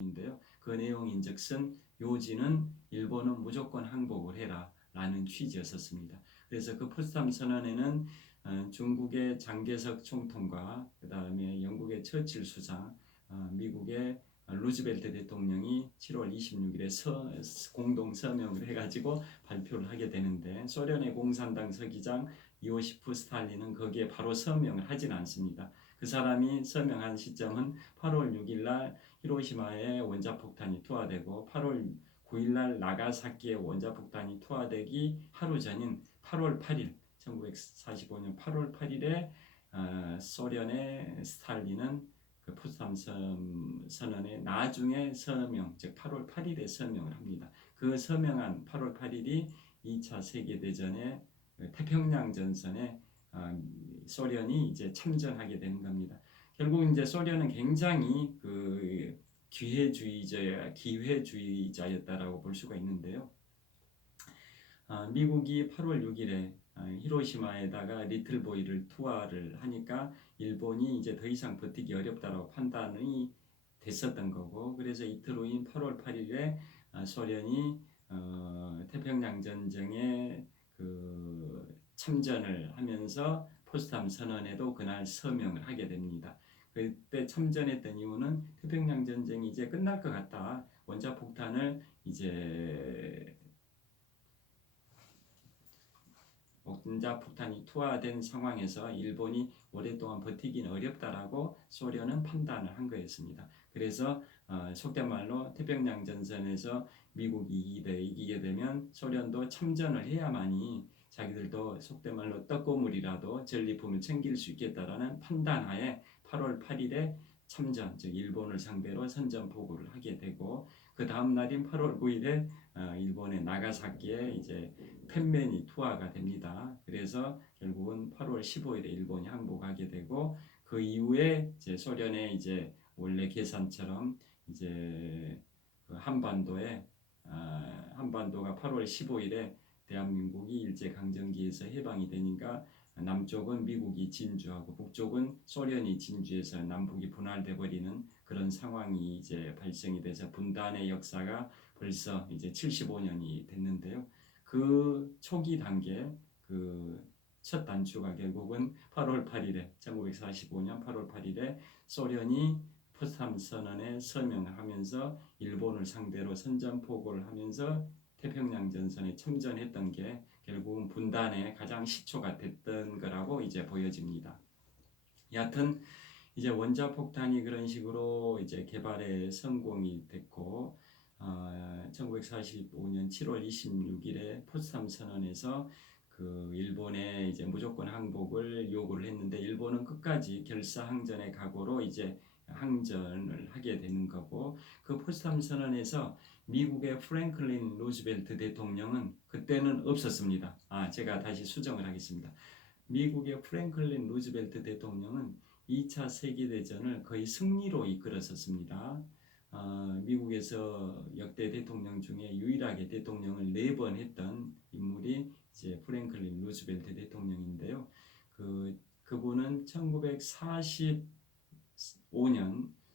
인데요. 그 내용인즉슨 요지는 일본은 무조건 항복을 해라 라는 취지였었습니다. 그래서 그 포츠담 선언에는 중국의 장개석 총통과 그 다음에 영국의 처칠 수상, 미국의 루즈벨트 대통령이 7월 26일에 공동 서명을 해가지고 발표를 하게 되는데, 소련의 공산당 서기장 이오시프 스탈린은 거기에 바로 서명을 하진 않습니다. 그 사람이 서명한 시점은 8월 6일 날 히로시마에 원자폭탄이 투하되고 8월 9일 날 나가사키에 원자폭탄이 투하되기 하루 전인 8월 8일, 1945년 8월 8일에 소련의 스탈린은 그 포츠담 선언에 나중에 서명, 즉 8월 8일에 서명을 합니다. 그 서명한 8월 8일이 2차 세계대전의 태평양 전선에 소련이 이제 참전하게 되는 겁니다. 결국 이제 소련은 굉장히 그 기회주의자였다라고 볼 수가 있는데요. 미국이 8월 6일에 히로시마에다가 리틀보이를 투하를 하니까 일본이 이제 더 이상 버티기 어렵다라고 판단이 됐었던 거고, 그래서 이틀 후인 8월 8일에 소련이 태평양 전쟁에 그 참전을 하면서 포츠담 선언에도 그날 서명을 하게 됩니다. 그때 참전했던 이유는 태평양 전쟁이 이제 끝날 것 같다. 원자폭탄이 투하된 상황에서 일본이 오랫동안 버티기는 어렵다라고 소련은 판단을 한 거였습니다. 그래서 속된 말로 태평양 전선에서 미국이 이기게 되면 소련도 참전을 해야만이 자기들도 속된 말로 떡고물이라도 전리품을 챙길 수 있겠다라는 판단하에 8월 8일에 참전, 즉 일본을 상대로 선전포고를 하게 되고, 그 다음 날인 8월 9일에 일본의 나가사키에 이제 펜맨이 투하가 됩니다. 그래서 결국은 8월 15일에 일본이 항복하게 되고, 그 이후에 이제 소련의 이제 원래 계산처럼 이제 그 한반도가 8월 15일에 대한민국이 일제강점기에서 해방이 되니까 남쪽은 미국이 진주하고 북쪽은 소련이 진주해서 남북이 분할돼 버리는 그런 상황이 이제 발생이 돼서 분단의 역사가 벌써 이제 75년이 됐는데요. 그 초기 단계 그 첫 단추가 결국은 8월 8일에 1945년 8월 8일에 소련이 포츠담 선언에 서명을 하면서 일본을 상대로 선전포고를 하면서 태평양 전선에 참전했던 게 결국은 분단의 가장 시초가 됐던 거라고 이제 보여집니다. 여하튼 이제 원자폭탄이 그런 식으로 이제 개발에 성공이 됐고, 1945년 7월 26일에 포츠담 선언에서 그 일본의 이제 무조건 항복을 요구를 했는데, 일본은 끝까지 결사항전의 각오로 이제 항전을 하게 되는 거고, 그 포츠담 선언에서 미국의 프랭클린 루즈벨트 대통령은 그때는 없었습니다. 제가 다시 수정을 하겠습니다. 미국의 프랭클린 루즈벨트 대통령은 2차 세계대전을 거의 승리로 이끌었었습니다. 미국에서 역대 대통령 중에 유일하게 대통령을 4번 했던 인물이 이제 프랭클린 루즈벨트 대통령인데요. 그분은 1945년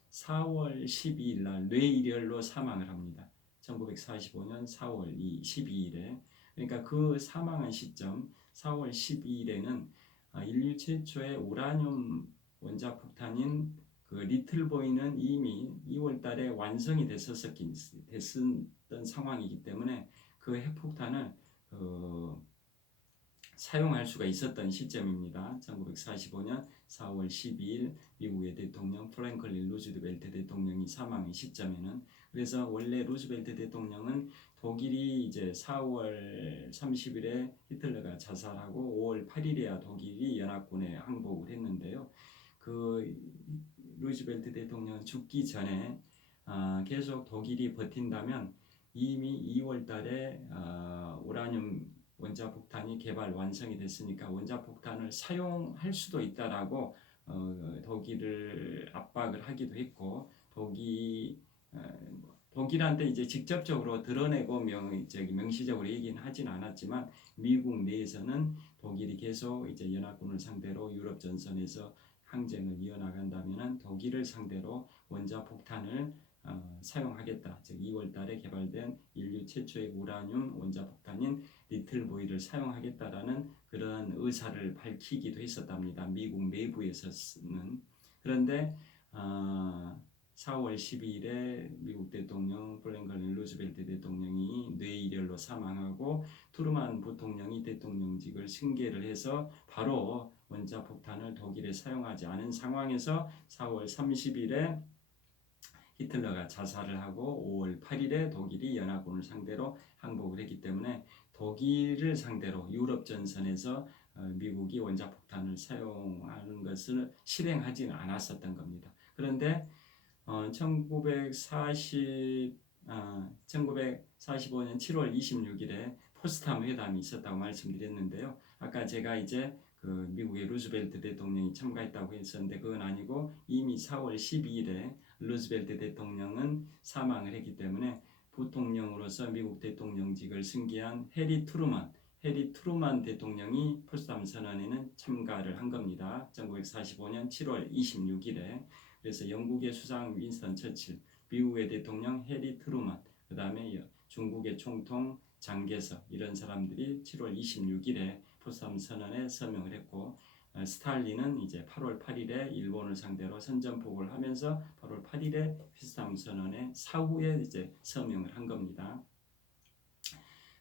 4월 12일 날 뇌일혈로 사망을 합니다. 1945년 4월 12일에. 그러니까 그 사망한 시점 4월 12일에는 인류 최초의 우라늄 원자폭탄인 그 리틀보이는 이미 2월 달에 완성이 됐었던 상황이기 때문에 그 핵폭탄을 사용할 수가 있었던 시점입니다. 1945년 4월 12일 미국의 대통령 프랭클린 루즈벨트 대통령이 사망한 시점에는. 그래서 원래 루즈벨트 대통령은 독일이 이제 4월 30일에 히틀러가 자살하고 5월 8일에야 독일이 연합군에 항복을 했는데요. 그 루즈벨트 대통령 죽기 전에 계속 독일이 버틴다면 이미 2월 달에 우라늄 원자폭탄이 개발 완성이 됐으니까 원자폭탄을 사용할 수도 있다라고 독일을 압박을 하기도 했고, 독일한테 이제 직접적으로 드러내고 명시적으로 얘기는 하진 않았지만, 미국 내에서는 독일이 계속 이제 연합군을 상대로 유럽 전선에서 항쟁을 이어나간다면 독일을 상대로 원자폭탄을 사용하겠다. 즉 2월 달에 개발된 인류 최초의 우라늄 원자폭탄인 리틀보이를 사용하겠다라는 그런 의사를 밝히기도 했었답니다. 미국 내부에서는. 그런데 4월 12일에 미국 대통령 프랭클린 루즈벨트 대통령이 뇌일혈로 사망하고 트루만 부통령이 대통령직을 승계를 해서 바로 원자폭탄을 독일에 사용하지 않은 상황에서 4월 30일에 히틀러가 자살을 하고 5월 8일에 독일이 연합군을 상대로 항복을 했기 때문에 독일을 상대로 유럽 전선에서 미국이 원자폭탄을 사용하는 것을 실행하지는 않았었던 겁니다. 그런데 1945년 7월 26일에 포츠담 회담이 있었다고 말씀드렸는데요. 아까 제가 이제 그 미국의 루즈벨트 대통령이 참가했다고 했었는데 그건 아니고 이미 4월 12일에 루즈벨트 대통령은 사망을 했기 때문에 부통령으로서 미국 대통령직을 승계한 해리 트루만 대통령이 포츠담 선언에는 참가를 한 겁니다. 1945년 7월 26일에. 그래서 영국의 수상 윈스턴 처칠, 미국의 대통령 해리 트루만, 그 다음에 중국의 총통 장개석 이런 사람들이 7월 26일에 포츠담 선언에 서명을 했고 스탈린은 이제 8월 8일에 일본을 상대로 선전포고를 하면서 8월 8일에 포츠담 선언에 사후에 이제 서명을 한 겁니다.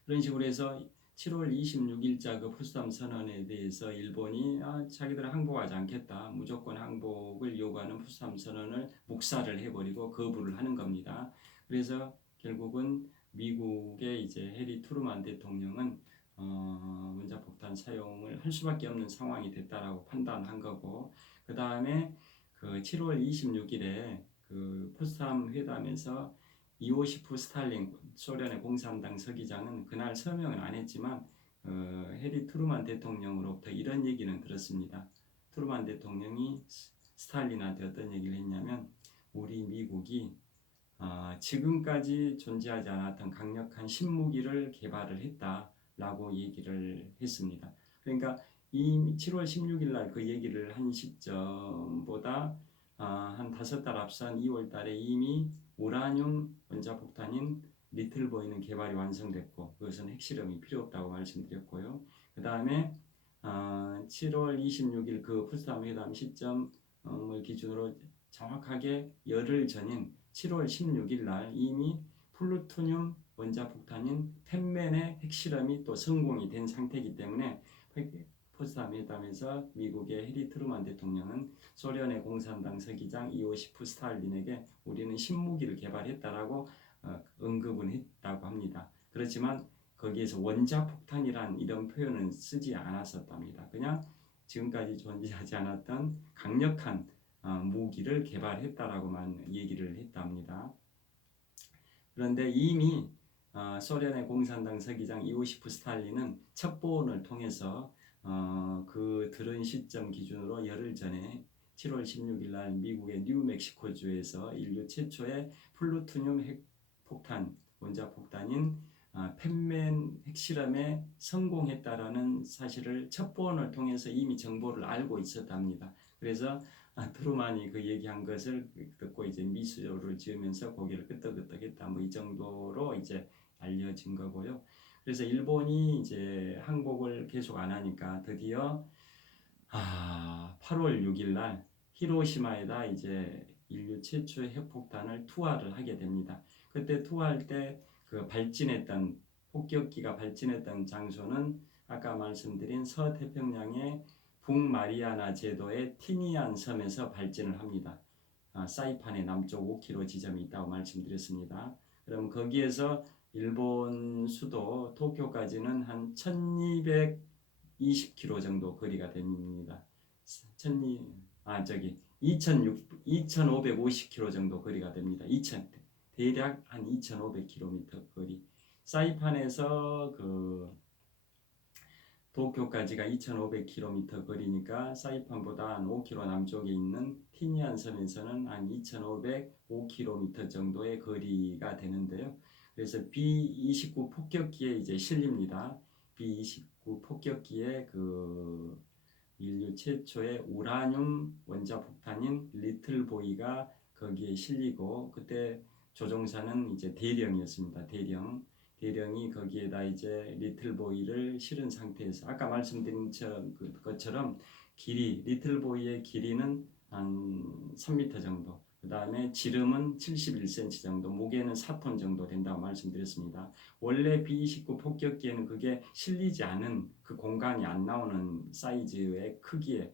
그런 식으로 해서 7월 26일자 그 포츠담 선언에 대해서 일본이 자기들은 항복하지 않겠다. 무조건 항복을 요구하는 포츠담 선언을 묵살을 해버리고 거부를 하는 겁니다. 그래서 결국은 미국의 이제 해리 트루만 대통령은 원자폭탄 사용을 할 수밖에 없는 상황이 됐다라고 판단한 거고 그 다음에 그 7월 26일에 그 포츠담 회담에서 이오시프 스탈린 소련의 공산당 서기장은 그날 서명은 안 했지만 해리 트루만 대통령으로부터 이런 얘기는 들었습니다. 트루만 대통령이 스탈린한테 어떤 얘기를 했냐면 우리 미국이 지금까지 존재하지 않았던 강력한 신무기를 개발을 했다라고 얘기를 했습니다. 그러니까 이 7월 16일 날 그 얘기를 한 시점보다 한 5달 앞선 2월 달에 이미 우라늄 원자폭탄인 리틀보이는 개발이 완성됐고 그것은 핵실험이 필요 없다고 말씀드렸고요. 그 다음에 7월 26일 그 포츠담 회담 시점을 기준으로 정확하게 열흘 전인 7월 16일 날 이미 플루토늄 원자폭탄인 펜맨의 핵실험이 또 성공이 된 상태이기 때문에 포츠담 회담에서 미국의 해리 트루만 대통령은 소련의 공산당 서기장 이오시프 스탈린에게 우리는 신무기를 개발했다라고 언급은 했다고 합니다. 그렇지만 거기에서 원자폭탄이란 이런 표현은 쓰지 않았었답니다. 그냥 지금까지 존재하지 않았던 강력한 무기를 개발했다라고만 얘기를 했답니다. 그런데 이미 소련의 공산당 서기장 이오시프 스탈린은 첩보원을 통해서 그 들은 시점 기준으로 열흘 전에 7월 16일 날 미국의 뉴멕시코주에서 인류 최초의 플루토늄 핵폭탄 원자폭탄인 펜맨 핵실험에 성공했다라는 사실을 첩보원을 통해서 이미 정보를 알고 있었답니다. 그래서 트루만이 그 얘기한 것을 듣고 이제 미소를 지으면서 고개를 끄덕끄덕했다. 뭐 이 정도로 이제 알려진 거고요. 그래서 일본이 이제 항복을 계속 안 하니까 드디어 8월 6일 날 히로시마에다 이제 인류 최초의 핵폭탄을 투하를 하게 됩니다. 그때 투하할 때 그 발진했던 폭격기가 발진했던 장소는 아까 말씀드린 서태평양의 북마리아나 제도의 티니안 섬에서 발진을 합니다. 사이판의 남쪽 5km 지점이 있다고 말씀드렸습니다. 그럼 거기에서 일본 수도 도쿄까지는 한 1220km 정도 거리가 됩니다. 2550km 정도 거리가 됩니다. 대략 한 2500km 거리. 사이판에서 그 도쿄까지가 2500km 거리니까 사이판보다 한 5km 남쪽에 있는 티니안 섬에서는 한 2505km 정도의 거리가 되는데요. 그래서 B-29 폭격기에 이제 실립니다. B-29 폭격기에 그 인류 최초의 우라늄 원자폭탄인 리틀보이가 거기에 실리고 그때 조종사는 이제 대령이었습니다. 대령이 거기에다 이제 리틀보이를 실은 상태에서 아까 말씀드린 것처럼 리틀보이의 길이는 한 3m 정도, 그 다음에 지름은 71cm 정도, 무게는 4톤 정도 된다고 말씀드렸습니다. 원래 B-29 폭격기에는 그게 실리지 않은 그 공간이 안 나오는 사이즈의 크기의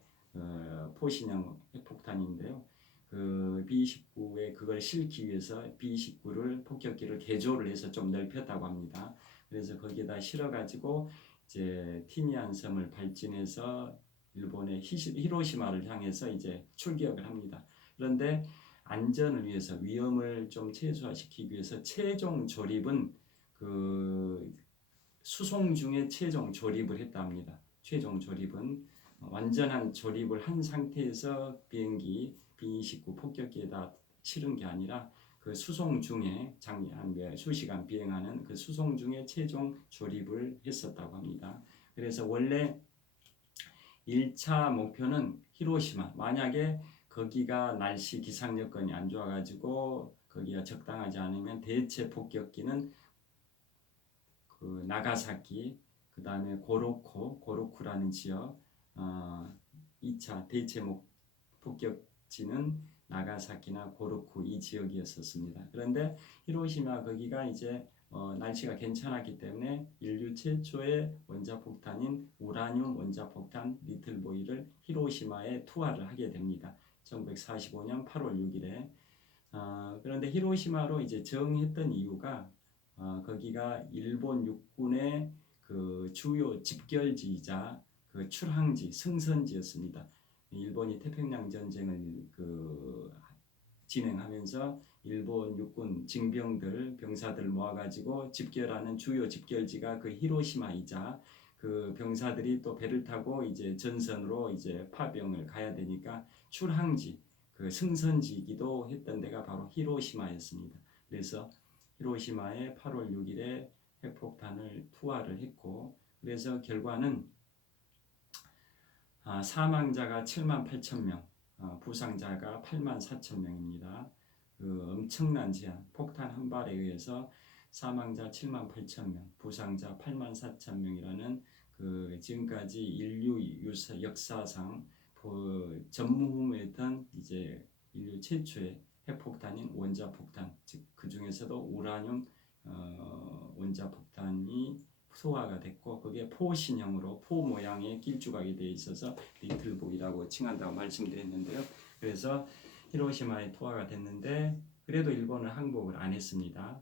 포신형 핵폭탄인데요. 그 B-29에 그걸 실기 위해서 B-29를 폭격기를 개조를 해서 좀 넓혔다고 합니다. 그래서 거기에다 실어가지고 이제 티니안 섬을 발진해서 일본의 히로시마를 향해서 이제 출격을 합니다. 그런데 안전을 위해서 위험을 좀 최소화시키기 위해서 최종 조립은 그 수송 중에 최종 조립을 했다 합니다. 최종 조립은 완전한 조립을 한 상태에서 비행기 B-29 폭격기에다 실은 게 아니라 그 수송 중에 수시간 비행하는 그 수송 중에 최종 조립을 했었다고 합니다. 그래서 원래 1차 목표는 히로시마, 만약에 거기가 날씨 기상 여건이 안 좋아가지고 거기가 적당하지 않으면 대체 폭격기는 그 나가사키, 그 다음에 고로쿠라는 지역, 2차 대체 폭격지는 나가사키나 고로쿠 이 지역이었었습니다. 그런데 히로시마 거기가 이제 날씨가 괜찮았기 때문에 인류 최초의 원자폭탄인 우라늄 원자폭탄 리틀보이를 히로시마에 투하를 하게 됩니다. 1945년 8월 6일에. 그런데 히로시마로 이제 정했던 이유가 거기가 일본 육군의 그 주요 집결지이자 그 출항지, 승선지였습니다. 일본이 태평양 전쟁을 진행하면서 일본 육군 병사들 모아가지고 집결하는 주요 집결지가 그 히로시마이자 그 병사들이 또 배를 타고 이제 전선으로 이제 파병을 가야 되니까 출항지, 그 승선지이기도 했던 데가 바로 히로시마였습니다. 그래서 히로시마에 8월 6일에 핵폭탄을 투하를 했고, 그래서 결과는 사망자가 7만 8천 명, 부상자가 8만 4천 명입니다. 그 엄청난 제한, 폭탄 한 발에 의해서 사망자 7만 8천 명, 부상자 8만 4천 명이라는 그 지금까지 인류 역사상 전무후무했던 이제 인류 최초의 핵폭탄인 원자폭탄, 즉 그 중에서도 우라늄 원자폭탄이 소화가 됐고 그게 포신형으로 포 모양의 길쭉하게 되어 있어서 리틀보이라고 칭한다고 말씀드렸는데요. 그래서 히로시마에 투하가 됐는데 그래도 일본은 항복을 안 했습니다.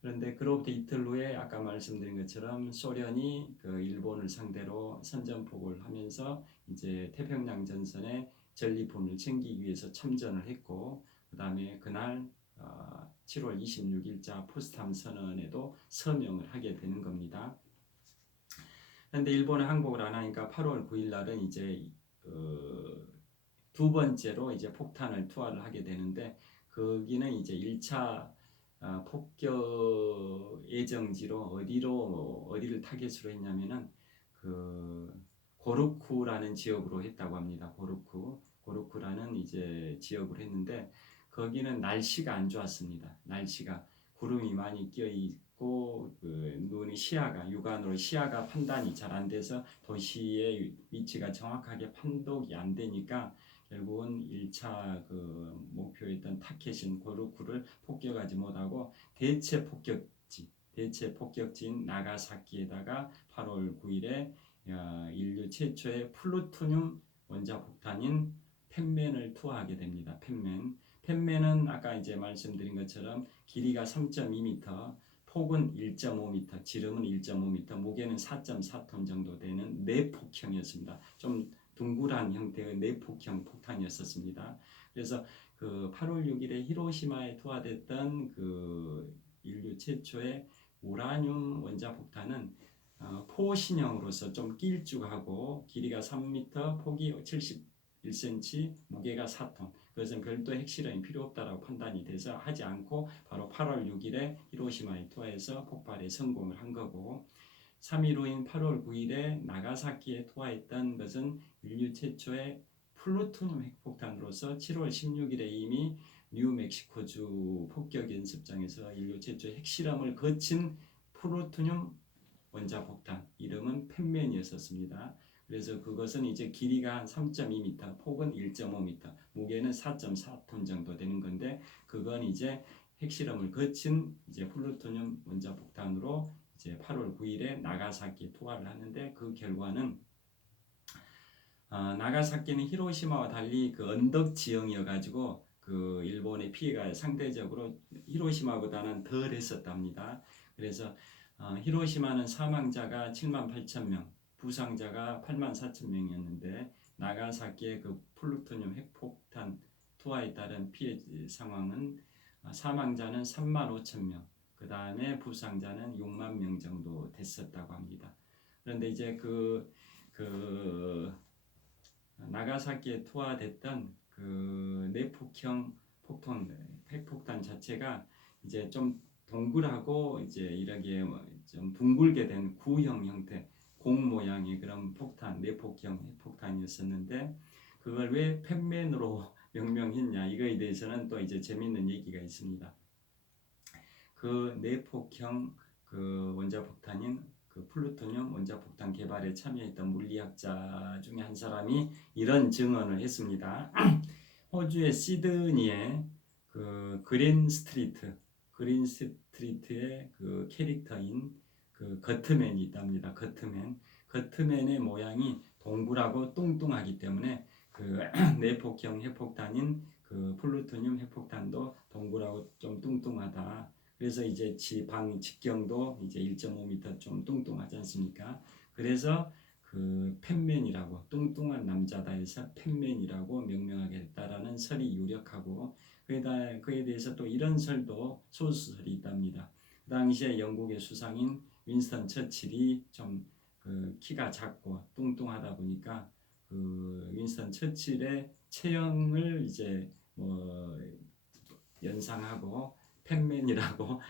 그런데 그로부터 이틀 후에 아까 말씀드린 것처럼 소련이 그 일본을 상대로 선전포고를 하면서 이제 태평양 전선에 전리품을 챙기기 위해서 참전을 했고, 그 다음에 그날 7월 26일자 포츠담 선언에도 서명을 하게 되는 겁니다. 그런데 일본은 항복을 안 하니까 8월 9일 날은 이제 두 번째로 이제 폭탄을 투하를 하게 되는데 거기는 이제 1차 폭격 예정지로 어디를 타겟으로 했냐면은 그 고루쿠라는 지역으로 했다고 합니다. 고루쿠라는 이제 지역으로 했는데 거기는 날씨가 안 좋았습니다. 날씨가 구름이 많이 껴 있고 그 눈이 육안으로 시야가 판단이 잘 안 돼서 도시의 위치가 정확하게 판독이 안 되니까 결국은 1차 그 목표였던 타켓인 고루쿠를 폭격하지 못하고 대체 폭격지인 나가사키에다가 8월 9일에 인류 최초의 플루토늄 원자폭탄인 펜맨을 투하하게 됩니다. 펜맨은 아까 이제 말씀드린 것처럼 길이가 3.2m, 폭은 1.5m, 지름은 1.5m, 무게는 4.4톤 정도 되는 내폭형이었습니다. 좀 둥그란 형태의 내폭형 폭탄이었습니다. 그래서 그 8월 6일에 히로시마에 투하됐던 그 인류 최초의 우라늄 원자폭탄은 포신형으로서 좀 길쭉하고 길이가 3m, 폭이 71cm, 무게가 4톤. 그것은 별도 핵실험이 필요 없다라고 판단이 돼서 하지 않고 바로 8월 6일에 히로시마에 투하해서 폭발에 성공을 한 거고, 3일 후인 8월 9일에 나가사키에 투하했던 것은 인류 최초의 플루토늄 핵폭탄으로서 7월 16일에 이미 뉴멕시코주 폭격 연습장에서 인류 최초 핵실험을 거친 플루토늄 원자폭탄, 이름은 펜맨이었습니다. 그래서 그것은 이제 길이가 한 3.2m, 폭은 1.5m, 무게는 4.4톤 정도 되는 건데, 그건 이제 핵실험을 거친 이제 플루토늄 원자폭탄으로 이제 8월 9일에 나가사키에 투하를 하는데, 그 결과는 나가사키는 히로시마와 달리 그 언덕 지형이어가지고 그 일본의 피해가 상대적으로 히로시마보다는 덜 했었답니다. 그래서 히로시마는 사망자가 78,000명, 부상자가 84,000명이었는데 나가사키의 그 플루토늄 핵폭탄 투하에 따른 피해 상황은 사망자는 35,000명, 그 다음에 부상자는 6만 명 정도 됐었다고 합니다. 그런데 이제 그 나가사키에 투하됐던 그 내폭형 핵폭탄 자체가 이제 좀 동그랗고 이제 이렇게 좀 둥글게 된 구형 형태, 공 모양의 그런 폭탄, 내폭형 핵폭탄이었었는데, 그걸 왜 펜맨으로 명명했냐, 이거에 대해서는 또 이제 재밌는 얘기가 있습니다. 그 내폭형 그 원자폭탄인 그 플루토늄 원자폭탄 개발에 참여했던 물리학자 중에 한 사람이 이런 증언을 했습니다. 호주의 시드니에 그 그린 스트리트의 그 캐릭터인 그 거트맨이 있답니다. 거트맨의 모양이 동그랗고 뚱뚱하기 때문에 그 내폭형 핵폭탄인 그 플루토늄 핵폭탄도 동그랗고 좀 뚱뚱하다. 그래서 이제 직경도 이제 1.5m 좀 뚱뚱하지 않습니까? 그래서 그 펜맨이라고, 뚱뚱한 남자다 해서 펜맨이라고 명명하게 됐다라는 설이 유력하고, 그에 대해서 또 이런 설도 소설이 있답니다. 그 당시에 영국의 수상인 윈스턴 처칠이 좀 그 키가 작고 뚱뚱하다 보니까 그 윈스턴 처칠의 체형을 이제 뭐 연상하고 펜맨이라고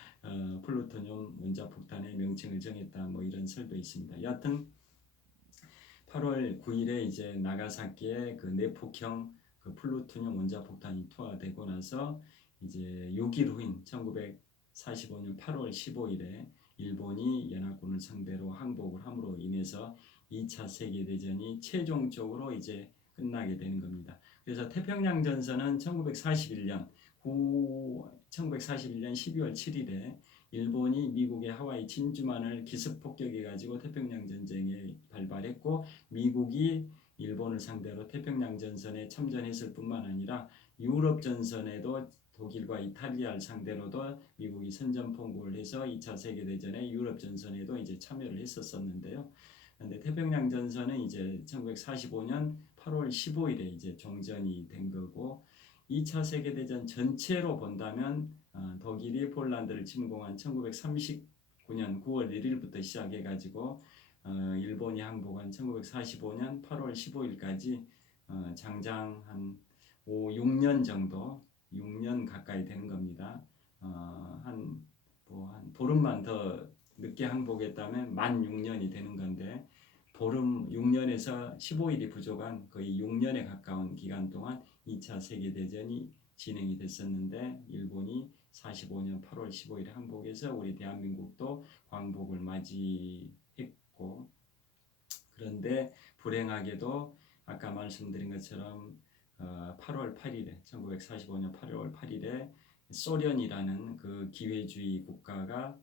플루토늄 원자폭탄의 명칭을 정했다, 뭐 이런 설도 있습니다. 여하튼 8월 9일에 이제 나가사키에 그 내폭형 그 플루토늄 원자폭탄이 투하되고 나서 이제 6일 후인 1945년 8월 15일에 일본이 연합군을 상대로 항복을 함으로 인해서 2차 세계대전이 최종적으로 이제 끝나게 되는 겁니다. 그래서 태평양 전선은 1941년 12월 7일에 일본이 미국의 하와이 진주만을 기습 폭격해가지고 태평양 전쟁에 발발했고, 미국이 일본을 상대로 태평양 전선에 참전했을 뿐만 아니라 유럽 전선에도 독일과 이탈리아를 상대로도 미국이 선전포고를 해서 2차 세계대전의 유럽 전선에도 이제 참여를 했었는데요. 그런데 태평양 전선은 이제 1945년 8월 15일에 이제 종전이 된 거고, 2차 세계대전 전체로 본다면 독일이 폴란드를 침공한 1939년 9월 1일부터 시작해가지고 일본이 항복한 1945년 8월 15일까지 장장 한 6년 정도, 6년 가까이 되는 겁니다. 한 보름만 더 늦게 항복했다면 만 6년이 되는 건데, 보름 6년에서 15일이 부족한 거의 6년에 가까운 기간 동안 2차 세계대전이 진행이 됐었는데, 일본이 45년 8월 15일 항복해서 우리 대한민국도 광복을 맞이했고, 그런데 불행하게도 아까 말씀드린 것처럼 8월 8일에 1945년 8월 8일에 소련이라는 그 기회주의 국가가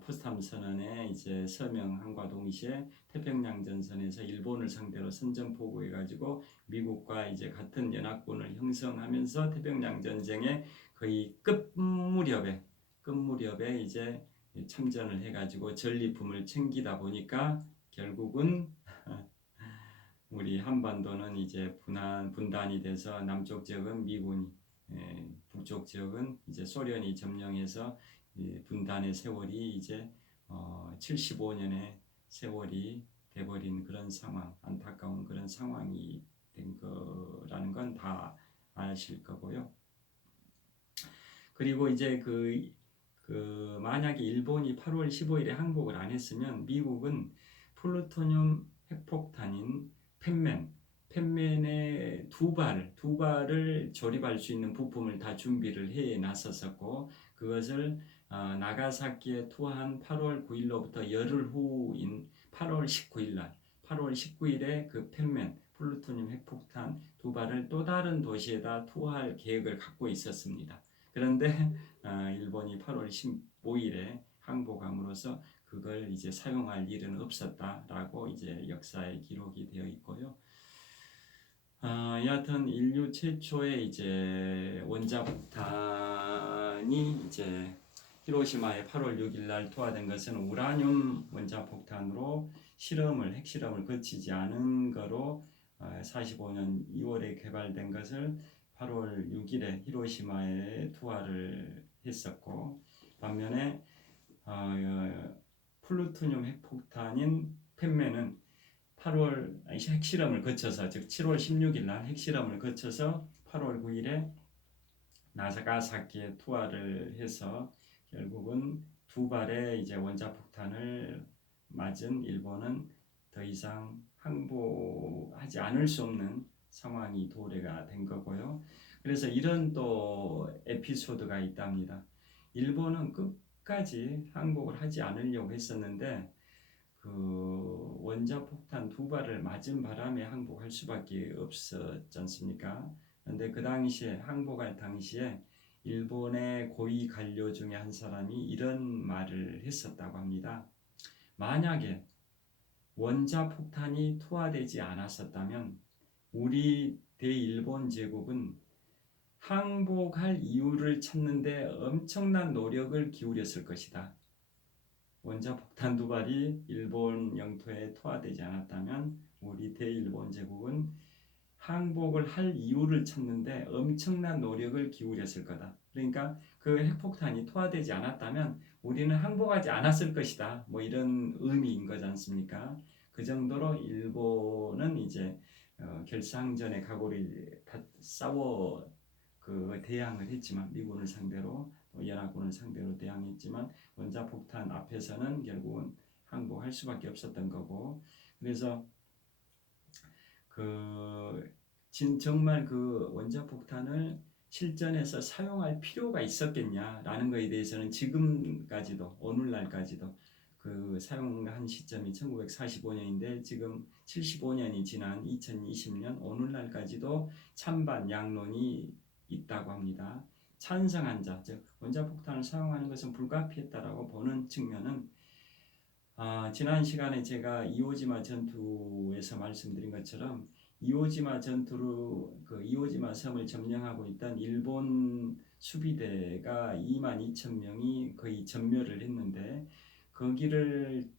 포츠담 선언에 이제 서명함과 동시에 태평양 전선에서 일본을 상대로 선전포고해 가지고 미국과 이제 같은 연합군을 형성하면서 태평양 전쟁의 거의 끝무렵에 이제 참전을 해 가지고 전리품을 챙기다 보니까 결국은 우리 한반도는 이제 분단이 돼서 남쪽 지역은 미군이, 북쪽 지역은 이제 소련이 점령해서 분단의 세월이 이제 75년의 세월이 돼버린 그런 상황, 안타까운 그런 상황이 된 거라는 건 다 아실 거고요. 그리고 이제 만약에 일본이 8월 15일에 항복을 안 했으면 미국은 플루토늄 핵폭탄인 펜맨의 두 발을 조립할 수 있는 부품을 다 준비를 해 놨었고 그것을 나가사키에 투하한 8월 9일로부터 열흘 후인 8월 19일 날 8월 19일에 그 펜맨 플루토늄 핵폭탄 두 발을 또 다른 도시에다 투하할 계획을 갖고 있었습니다. 그런데 일본이 8월 15일에 항복함으로써 그걸 이제 사용할 일은 없었다라고 이제 역사에 기록이 되어 있고요. 여하튼 인류 최초의 이제 원자폭탄이 이제 히로시마에 8월 6일 날 투하된 것은 우라늄 원자폭탄으로 핵실험을 거치지 않은 거로 45년 2월에 개발된 것을 8월 6일에 히로시마에 투하를 했었고 반면에 플루토늄 핵폭탄인 펜맨은 핵실험을 거쳐서 즉 7월 16일 날 핵실험을 거쳐서 8월 9일에 나가사키에 투하를 해서 결국은 두 발의 이제 원자폭탄을 맞은 일본은 더 이상 항복하지 않을 수 없는 상황이 도래가 된 거고요. 그래서 이런 또 에피소드가 있답니다. 일본은 끝까지 항복을 하지 않으려고 했었는데 그 원자폭탄 두 발을 맞은 바람에 항복할 수밖에 없었지 않습니까? 그런데 그 당시에 항복할 당시에 일본의 고위 관료 중에 한 사람이 이런 말을 했었다고 합니다. 만약에 원자폭탄이 투하되지 않았었다면 우리 대일본 제국은 항복할 이유를 찾는 데 엄청난 노력을 기울였을 것이다. 원자폭탄 두 발이 일본 영토에 투하되지 않았다면 우리 대일본 제국은 항복을 할 이유를 찾는데 엄청난 노력을 기울였을 거다. 그러니까 그 핵폭탄이 투하되지 않았다면 우리는 항복하지 않았을 것이다. 뭐 이런 의미인 거지 않습니까? 그 정도로 일본은 이제 결상전의 각오를 싸워 대항을 했지만 미군을 상대로 연합군을 상대로 대항했지만 원자폭탄 앞에서는 결국은 항복할 수밖에 없었던 거고 그래서 정말 그 원자폭탄을 실전에서 사용할 필요가 있었겠냐라는 것에 대해서는 지금까지도 오늘날까지도 그 사용한 시점이 1945년인데 지금 75년이 지난 2020년 오늘날까지도 찬반 양론이 있다고 합니다. 찬성한 자, 즉 원자폭탄을 사용하는 것은 불가피했다라고 보는 측면은 지난 시간에 제가 이오지마 전투에서 말씀드린 것처럼 이오지마 전투로 그 이오지마 섬을 점령하고 있던 일본 수비대가 22,000명이 거의 전멸을 했는데 거기를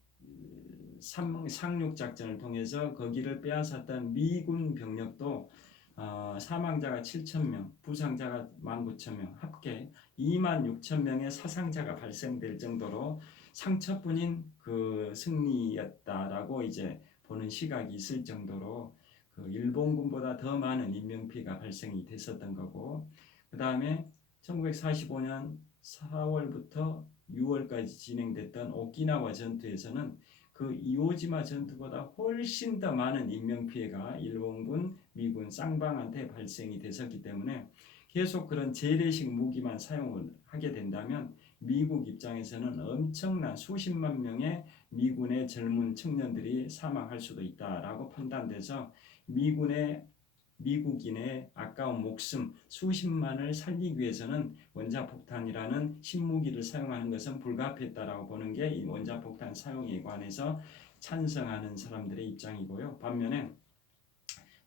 상륙 작전을 통해서 거기를 빼앗았던 미군 병력도 사망자가 7,000명, 부상자가 19,000명, 합계 26,000명의 사상자가 발생될 정도로 상처뿐인 그 승리였다라고 이제 보는 시각이 있을 정도로 그 일본군보다 더 많은 인명피해가 발생이 됐었던 거고 그 다음에 1945년 4월부터 6월까지 진행됐던 오키나와 전투에서는 그 이오지마 전투보다 훨씬 더 많은 인명피해가 일본군, 미군 쌍방한테 발생이 됐었기 때문에 계속 그런 재래식 무기만 사용을 하게 된다면 미국 입장에서는 엄청난 수십만 명의 미군의 젊은 청년들이 사망할 수도 있다라고 판단돼서 미국인의 아까운 목숨 수십만을 살리기 위해서는 원자폭탄이라는 신무기를 사용하는 것은 불가피했다라고 보는 게 이 원자폭탄 사용에 관해서 찬성하는 사람들의 입장이고요. 반면에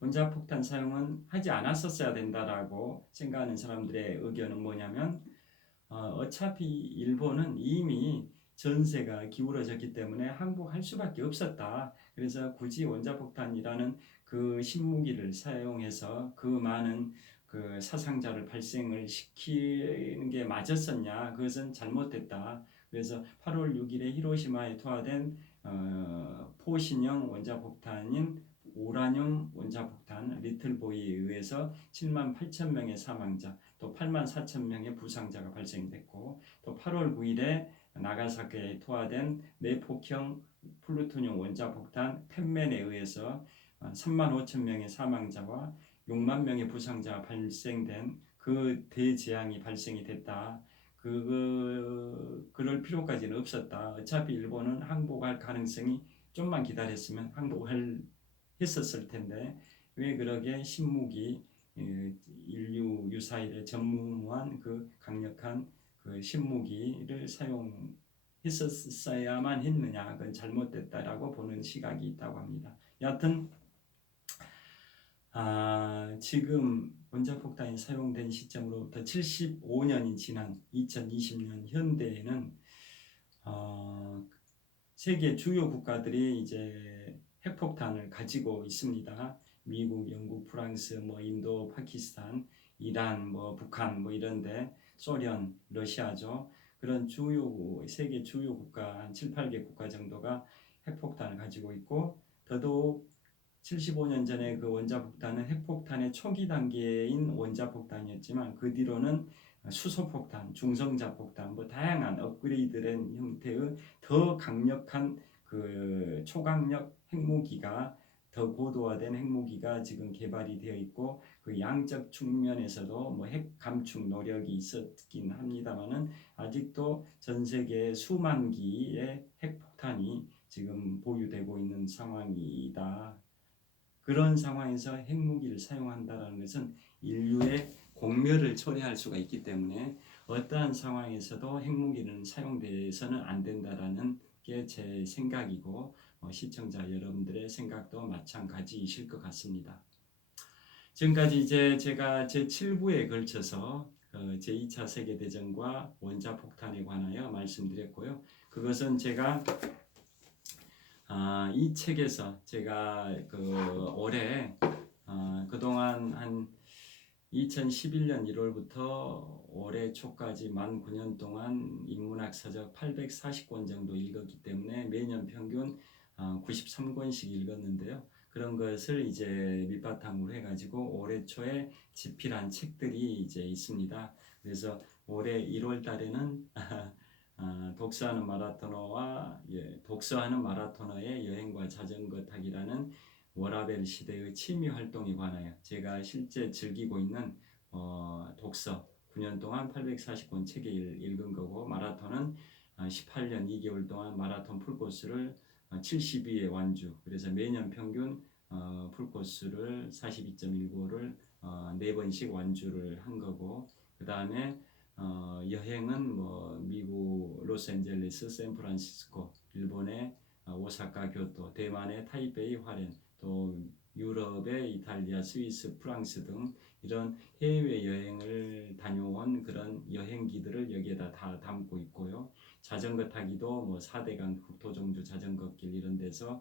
원자폭탄 사용은 하지 않았었어야 된다라고 생각하는 사람들의 의견은 뭐냐면 어차피 일본은 이미 전세가 기울어졌기 때문에 항복할 수밖에 없었다. 그래서 굳이 원자폭탄이라는 그 신무기를 사용해서 그 많은 그 사상자를 발생을 시키는 게 맞았었냐? 그것은 잘못됐다. 그래서 8월 6일에 히로시마에 투하된 포신형 원자폭탄인 우라늄 원자폭탄 리틀보이에 의해서 78,000명의 사망자 또 84,000명의 부상자가 발생됐고 또 8월 9일에 나가사키에 투하된 내폭형 플루토늄 원자폭탄 펜맨에 의해서 3만 5천 명의 사망자와 6만 명의 부상자가 발생된 그 대재앙이 발생이 됐다. 그럴 필요까지는 없었다. 어차피 일본은 항복할 가능성이 좀만 기다렸으면 항복할 했었을 텐데 왜 그러게 신무기 인류 유사일에 전무후무한 그 강력한 그 신무기를 사용했었어야만 했느냐, 그건 잘못됐다라고 보는 시각이 있다고 합니다. 여하튼 지금 원자폭탄이 사용된 시점으로부터 75년이 지난 2020년 현대에는 세계 주요 국가들이 이제 핵폭탄을 가지고 있습니다. 미국, 영국, 프랑스, 인도, 파키스탄, 이란, 북한, 이런데 소련, 러시아죠. 그런 세계 주요 국가 한 7, 8개 국가 정도가 핵폭탄을 가지고 있고, 더더욱 75년 전에 그 원자폭탄은 핵폭탄의 초기 단계인 원자폭탄이었지만 그 뒤로는 수소폭탄, 중성자폭탄, 다양한 업그레이드된 형태의 더 강력한 그 초강력 핵무기가, 더 고도화된 핵무기가 지금 개발이 되어 있고, 그 양적 측면에서도 핵 감축 노력이 있었긴 합니다만은 아직도 전 세계 수만 기의 핵폭탄이 지금 보유되고 있는 상황이다. 그런 상황에서 핵무기를 사용한다는 것은 인류의 공멸을 초래할 수가 있기 때문에 어떠한 상황에서도 핵무기는 사용돼서는 안 된다라는 게 제 생각이고, 시청자 여러분들의 생각도 마찬가지이실 것 같습니다. 지금까지 이제 제가 제7부에 걸쳐서 제2차 세계대전과 원자폭탄에 관하여 말씀드렸고요. 그것은 제가 이 책에서 제가 올해 그동안 한 2011년 1월부터 올해 초까지 만 9년 동안 인문학 서적 840권 정도 읽었기 때문에 매년 평균 93권씩 읽었는데요. 그런 것을 이제 밑바탕으로 해가지고 올해 초에 집필한 책들이 이제 있습니다. 그래서 올해 1월 달에는 독서하는 마라토너의 여행과 자전거 타기라는 워라벨 시대의 취미 활동에 관하여 제가 실제 즐기고 있는 독서 9년 동안 840권 책을 읽은 거고, 마라톤은 18년 2개월 동안 마라톤 풀코스를 72회 완주, 그래서 매년 평균 풀코스를 42.195를 4번씩 완주를 한 거고, 그 다음에 여행은 미국 로스앤젤레스, 샌프란시스코, 일본의 오사카, 교토, 대만의 타이베이, 화롄, 또 유럽의 이탈리아, 스위스, 프랑스 등 이런 해외 여행을 다녀온 그런 여행기들을 여기에다 다 담고 있고요. 자전거 타기도 4대강 국토종주 자전거길 이런 데서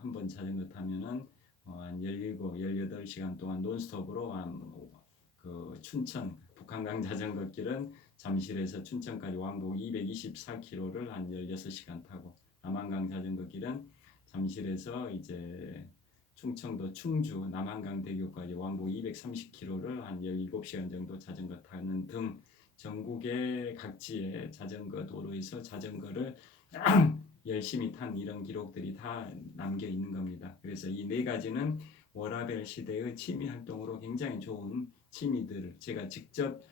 한번 자전거 타면은 한 17, 18시간 동안 논스톱으로 그 춘천 북한강 자전거길은 잠실에서 춘천까지 왕복 224km를 한 16시간 타고, 남한강 자전거길은 잠실에서 이제 충청도 충주 남한강 대교까지 왕복 230km를 한 17시간 정도 자전거 타는 등 전국의 각지의 자전거 도로에서 자전거를 열심히 탄 이런 기록들이 다 남겨 있는 겁니다. 그래서 이 네 가지는 워라벨 시대의 취미 활동으로 굉장히 좋은 취미들, 제가 직접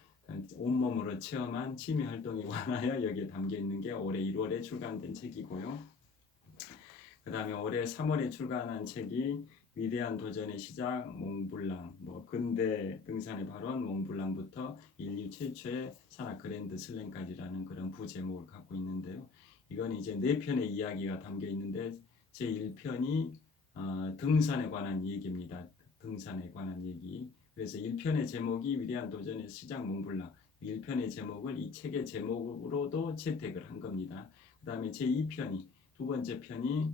온몸으로 체험한 취미 활동에 관하여 여기에 담겨 있는 게 올해 1월에 출간된 책이고요. 그 다음에 올해 3월에 출간한 책이 위대한 도전의 시작 몽블랑, 근대 등산의 발원 몽블랑부터 인류 최초의 산악 그랜드 슬램까지라는 그런 부제목을 갖고 있는데요. 이건 이제 4편의 이야기가 담겨 있는데 제 1편이 등산에 관한 얘기입니다. 등산에 관한 얘기. 그래서 1편의 제목이 위대한 도전의 시작 몽블랑, 1편의 제목을 이 책의 제목으로도 채택을 한 겁니다. 그 다음에 제 2편이, 두 번째 편이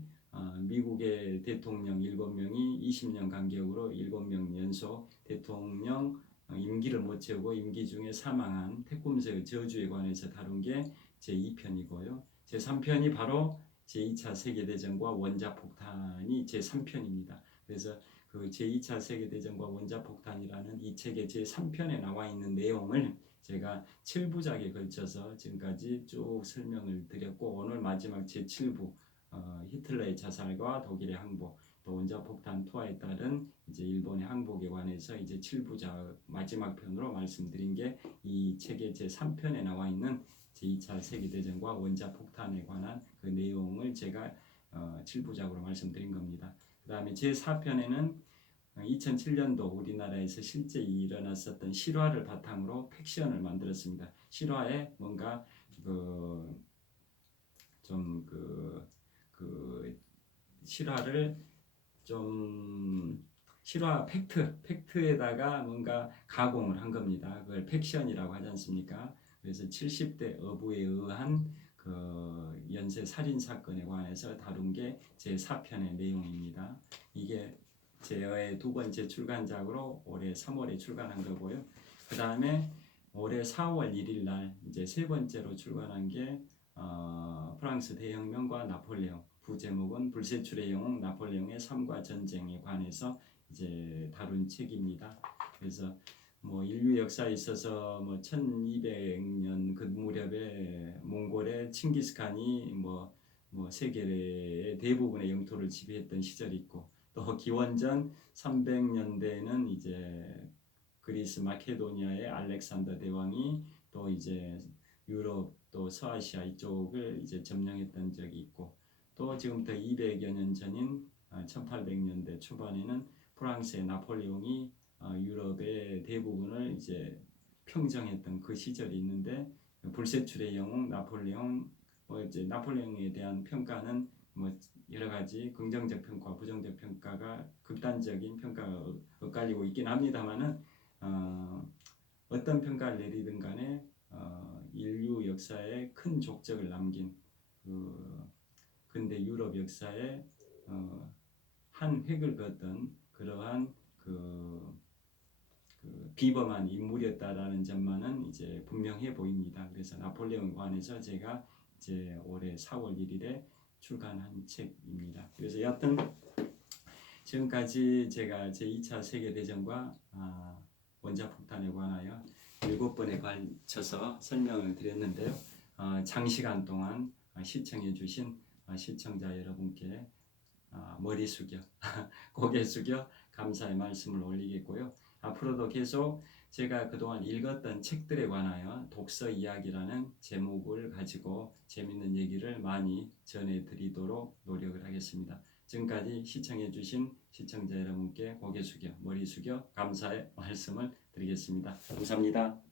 미국의 대통령 7명이 20년 간격으로 7명 연속 대통령 임기를 못 채우고 임기 중에 사망한 태꿈새의 저주에 관해서 다룬 게 제2편이고요. 제3편이 바로 제2차 세계대전과 원자폭탄이 제3편입니다. 그래서 그 제2차 세계대전과 원자폭탄이라는 이 책의 제3편에 나와 있는 내용을 제가 7부작에 걸쳐서 지금까지 쭉 설명을 드렸고, 오늘 마지막 제7부 히틀러의 자살과 독일의 항복, 또 원자폭탄 투하에 따른 이제 일본의 항복에 관해서 이제 7부작 마지막 편으로 말씀드린 게 이 책의 제 3편에 나와 있는 제2차 세계대전과 원자폭탄에 관한 그 내용을 제가 7부작으로 말씀드린 겁니다. 그 다음에 제 4편에는 2007년도 우리나라에서 실제 일어났었던 실화를 바탕으로 팩션을 만들었습니다. 실화에 뭔가 실화를 좀 실화 팩트에다가 뭔가 가공을 한 겁니다. 그걸 팩션이라고 하지 않습니까? 그래서 70대 어부에 의한 그 연쇄 살인 사건에 관해서 다룬 게 제 4편의 내용입니다. 이게 제 두 번째 출간작으로 올해 3월에 출간한 거고요. 그 다음에 올해 4월 1일 날 이제 세 번째로 출간한 게 프랑스 대혁명과 나폴레옹, 부제목은 불세출의 영웅 나폴레옹의 삶과 전쟁에 관해서 이제 다룬 책입니다. 그래서 뭐 인류 역사에 있어서 뭐 1200년 그 무렵에 몽골의 칭기스칸이 뭐 세계의 대부분의 영토를 지배했던 시절이 있고, 또 기원전 300년대에는 이제 그리스 마케도니아의 알렉산더 대왕이 또 이제 유럽 또 서아시아 이쪽을 이제 점령했던 적이 있고, 또 지금부터 200여 년 전인 1800년대 초반에는 프랑스의 나폴레옹이 유럽의 대부분을 이제 평정했던 그 시절이 있는데, 불세출의 영웅 나폴레옹, 이제 나폴레옹에 대한 평가는 여러 가지 긍정적 평가, 부정적 평가가 극단적인 평가가 엇갈리고 있긴 합니다만은 어떤 평가를 내리든 간에 인류 역사에 큰 족적을 남긴 근대 유럽 역사에 한 획을 그었던 그러한 비범한 인물이었다라는 점만은 이제 분명해 보입니다. 그래서 나폴레옹에 관해서 제가 이제 올해 4월 1일에 출간한 책입니다. 그래서 여하튼 지금까지 제가 제2차 세계대전과 원자폭탄에 관하여 7번에 걸쳐서 설명을 드렸는데요. 장시간 동안 시청해 주신 시청자 여러분께 머리 숙여 고개 숙여 감사의 말씀을 올리겠고요. 앞으로도 계속 제가 그동안 읽었던 책들에 관하여 독서 이야기라는 제목을 가지고 재밌는 얘기를 많이 전해드리도록 노력을 하겠습니다. 지금까지 시청해 주신 시청자 여러분께 고개 숙여 머리 숙여 감사의 말씀을 드리겠습니다. 감사합니다.